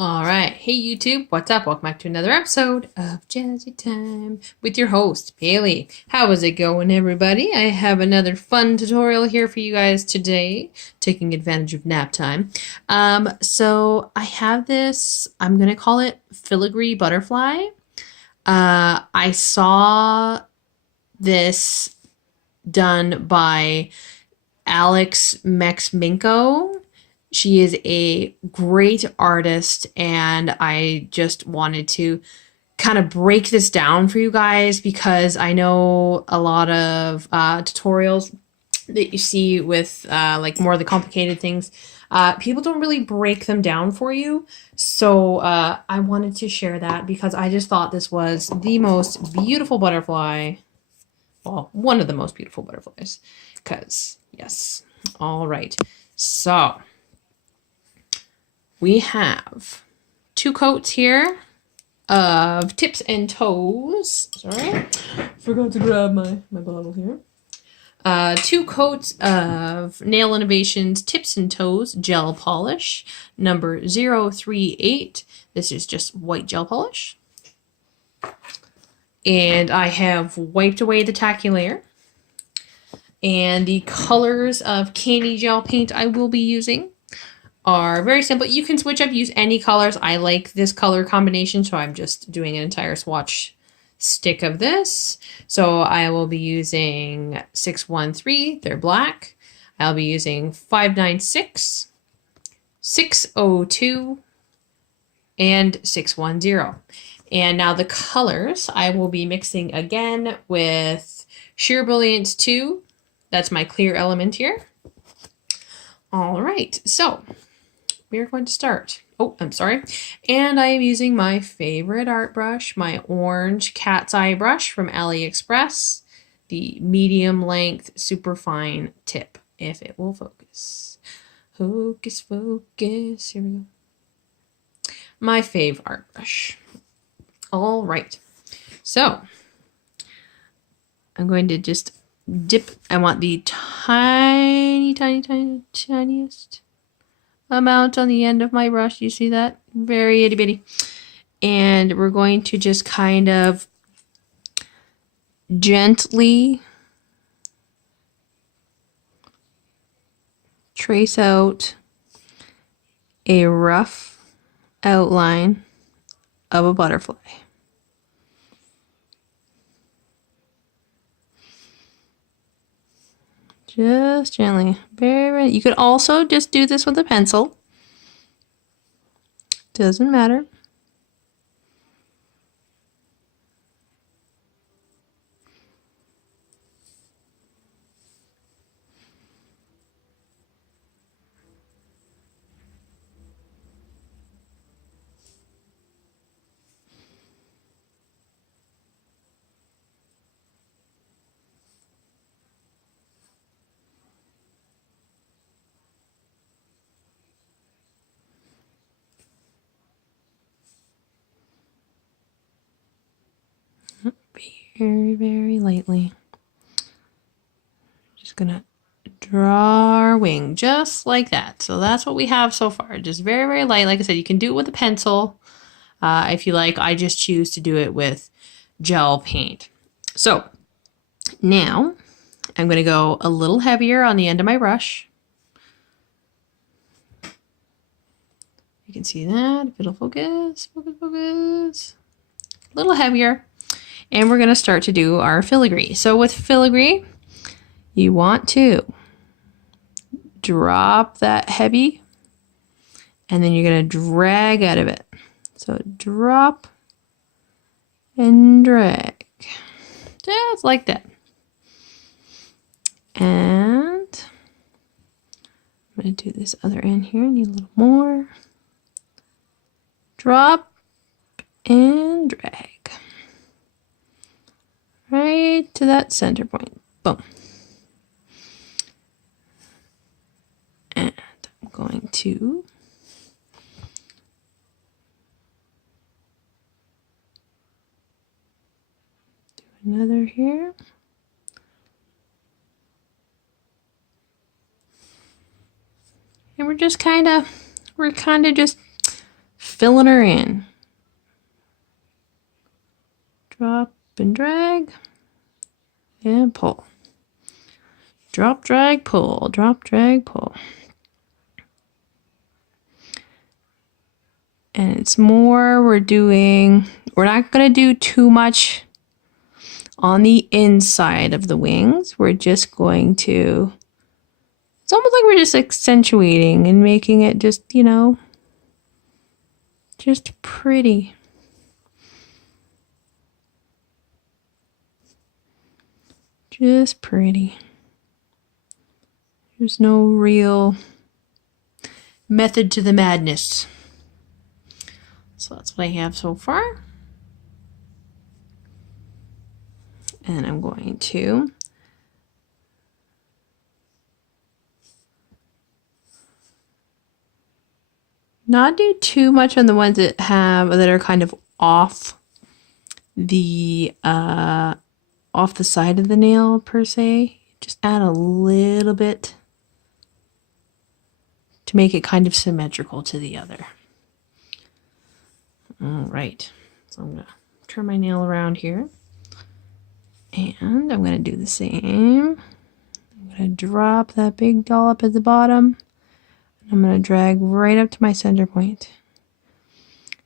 All right. Hey, YouTube. What's up? Welcome back to another episode of Jazzy Time with your host, Bailey. How is it going, everybody? I have another fun tutorial here for you guys today, taking advantage of nap time. So I have this, I'm going to call it Filigree Butterfly. I saw this done by Alex Maximenko. She is a great artist, and I just wanted to kind of break this down for you guys because I know a lot of tutorials that you see with like more of the complicated things. People don't really break them down for you. So I wanted to share that because I just thought this was the most beautiful butterfly. Well, one of the most beautiful butterflies. Because, yes. All right. So we have 2 coats here of tips and toes. Sorry, forgot to grab my bottle here. 2 coats of Nail Innovations Tips and Toes gel polish, number 038. This is just white gel polish. And I have wiped away the tacky layer. And the colors of Canni gel paint I will be using are very simple. You can switch up, use any colors. I like this color combination, so I'm just doing an entire swatch stick of this. So I will be using 613, they're black. I'll be using 596, 602, and 610. And now the colors, I will be mixing again with Sheer Brilliance 2. That's my clear element here. All right, so we are going to start. Oh, I'm sorry. And I am using my favorite art brush, my orange cat's eye brush from AliExpress, the medium length super fine tip, if it will focus. Focus, focus. Here we go. My fave art brush. All right. So I'm going to just dip. I want the tiniest amount on the end of my brush. You see that? Very itty bitty. And we're going to just kind of gently trace out a rough outline of a butterfly. Just gently. Very. You could also just do this with a pencil. Doesn't matter. Very, very lightly. Just gonna draw our wing just like that. So that's what we have so far. Just very, very light. Like I said, you can do it with a pencil if you like. I just choose to do it with gel paint. So now I'm gonna go a little heavier on the end of my brush. You can see that. If it'll focus, focus, focus. A little heavier. And we're going to start to do our filigree. So with filigree, you want to drop that heavy, and then you're going to drag out of it. So drop and drag. Just like that. And I'm going to do this other end here. I need a little more. Drop and drag. Right to that center point. Boom. And I'm going to do another here. And we're kind of just filling her in. Drop and drag and pull. Drop, drag, pull. Drop, drag, pull. And it's more, we're not going to do too much on the inside of the wings. We're just going to, it's almost like we're just accentuating and making it just, you know, just pretty. Just pretty. There's no real method to the madness. So that's what I have so far. And I'm going to not do too much on the ones that are kind of off the side of the nail per se. Just add a little bit to make it kind of symmetrical to the other. All right, so I'm gonna turn my nail around here, and I'm gonna do the same. I'm gonna drop that big dollop at the bottom, and I'm gonna drag right up to my center point.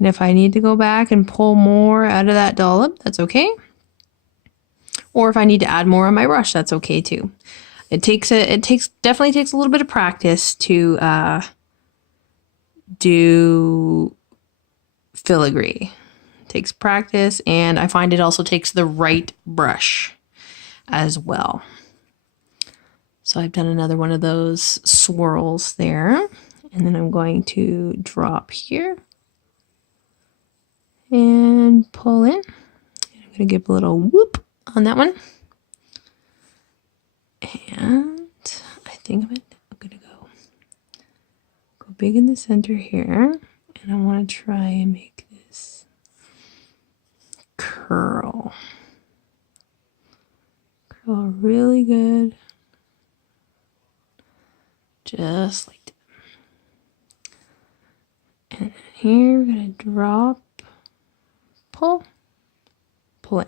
And if I need to go back and pull more out of that dollop, that's okay. Or if I need to add more on my brush, that's okay too. It definitely takes a little bit of practice to do filigree. It takes practice, and I find it also takes the right brush as well. So I've done another one of those swirls there, and then I'm going to drop here and pull in. I'm going to give a little whoop on that one. And I think I'm going to go big in the center here, and I want to try and make this curl really good, just like that. And here we're going to drop, pull in.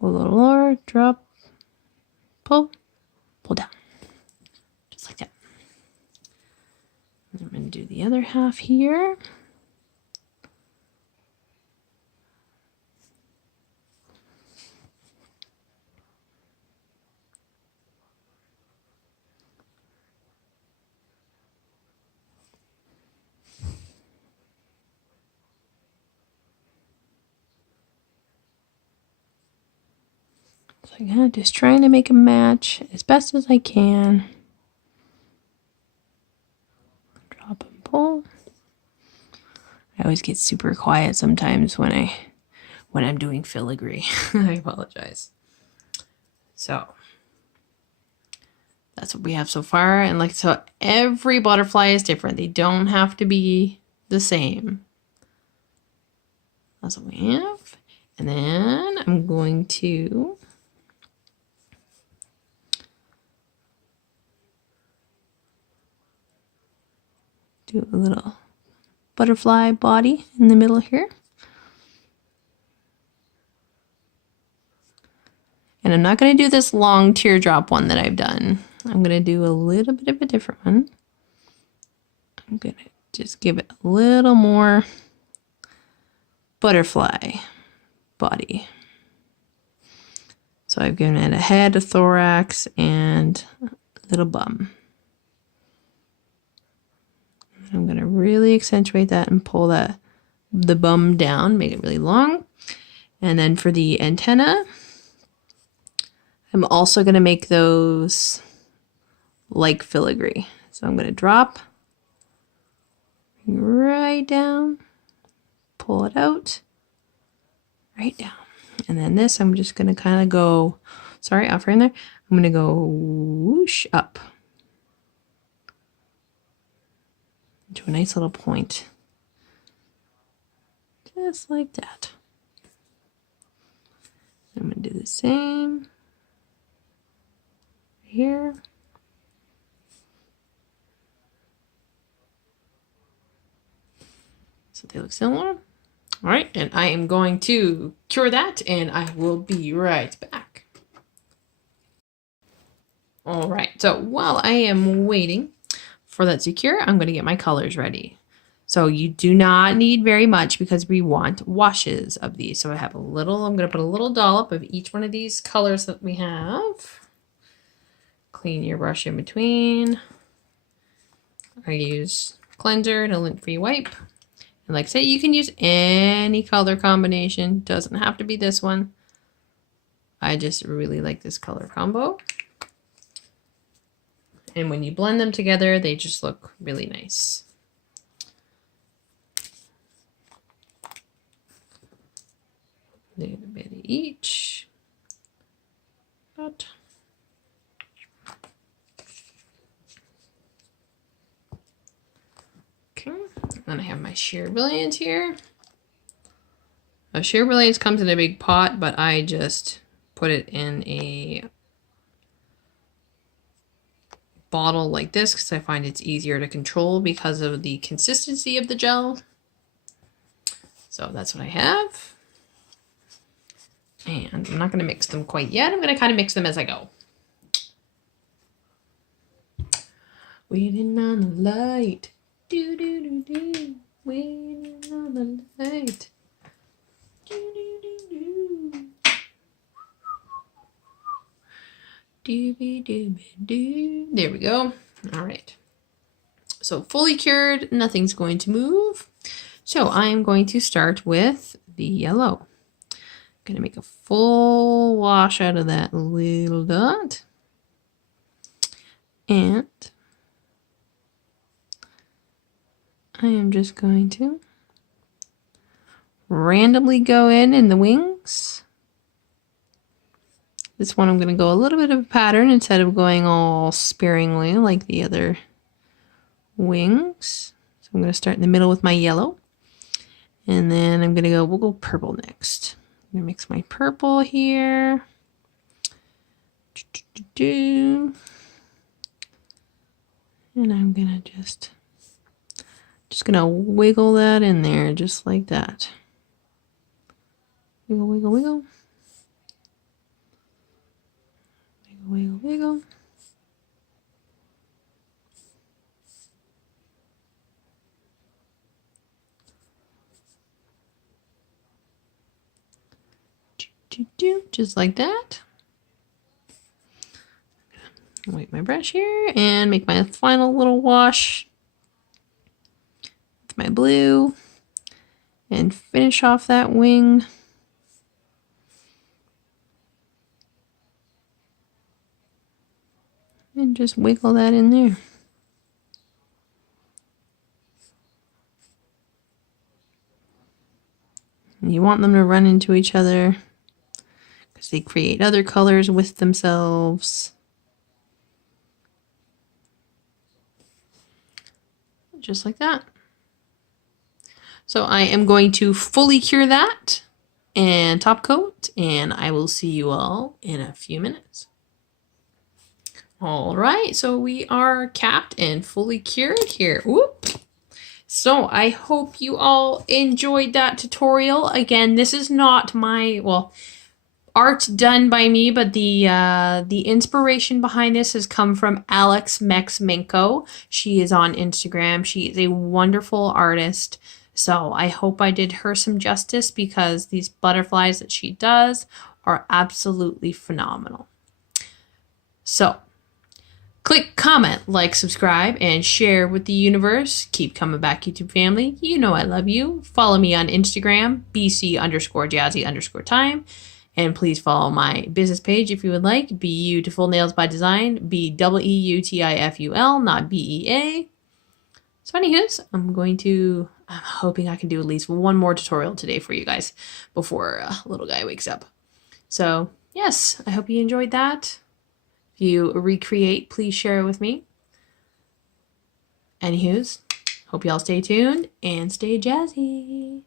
Go a little lower, drop, pull down. Just like that. And I'm going to do the other half here. So again, just trying to make a match as best as I can. Drop and pull. I always get super quiet sometimes when I'm doing filigree. I apologize. So that's what we have so far. And like, so every butterfly is different. They don't have to be the same. That's what we have. And then I'm going to do a little butterfly body in the middle here. And I'm not going to do this long teardrop one that I've done. I'm going to do a little bit of a different one. I'm going to just give it a little more butterfly body. So I've given it a head, a thorax, and a little bum. I'm going to really accentuate that and pull the bum down, make it really long. And then for the antenna, I'm also going to make those like filigree. So I'm going to drop right down, pull it out, right down. And then this, I'm just going to kind of go, sorry, off right in there. I'm going to go whoosh up to a nice little point. Just like that. I'm going to do the same here. So they look similar. All right, and I am going to cure that, and I will be right back. All right, so while I am waiting for that to cure, I'm going to get my colors ready. So you do not need very much because we want washes of these. So I have a little, I'm going to put a little dollop of each one of these colors that we have. Clean your brush in between. I use cleanser and a lint-free wipe. And like I say, you can use any color combination. Doesn't have to be this one. I just really like this color combo. And when you blend them together, they just look really nice. A little bit of each. But okay, then I have my sheer brilliance here. Sheer brilliance comes in a big pot, but I just put it in a bottle like this because I find it's easier to control because of the consistency of the gel. So that's what I have. And I'm not going to mix them quite yet. I'm going to kind of mix them as I go. Waiting on the light. Do do do do. Waiting on the light. Do do do do. Doobie doobie doo. There we go. All right. So fully cured, nothing's going to move. So I'm going to start with the yellow. Gonna make a full wash out of that little dot. And I am just going to randomly go in the wings. This one I'm going to go a little bit of a pattern instead of going all sparingly like the other wings. So I'm going to start in the middle with my yellow. And then I'm going to go, we'll go purple next. I'm going to mix my purple here. And I'm going to just going to wiggle that in there just like that. Wiggle, wiggle, wiggle. Wiggle, wiggle, wiggle. Just like that. Wipe my brush here and make my final little wash with my blue and finish off that wing. And just wiggle that in there. And you want them to run into each other because they create other colors with themselves. Just like that. So I am going to fully cure that and top coat, and I will see you all in a few minutes. All right, so we are capped and fully cured here. Whoop. So I hope you all enjoyed that tutorial. Again, this is not my, well, art done by me, but the inspiration behind this has come from Alex Maximenko. She is on Instagram. She is a wonderful artist. So I hope I did her some justice because these butterflies that she does are absolutely phenomenal. So click, comment, like, subscribe, and share with the universe. Keep coming back, YouTube family. You know I love you. Follow me on Instagram, bc_jazzy_time. And please follow my business page if you would like. Beautiful Nails by Design. BEUTIFUL, not BEA. So anywho's, I'm hoping I can do at least one more tutorial today for you guys before little guy wakes up. So yes, I hope you enjoyed that. If you recreate, please share it with me. Anywho's, hope y'all stay tuned and stay jazzy.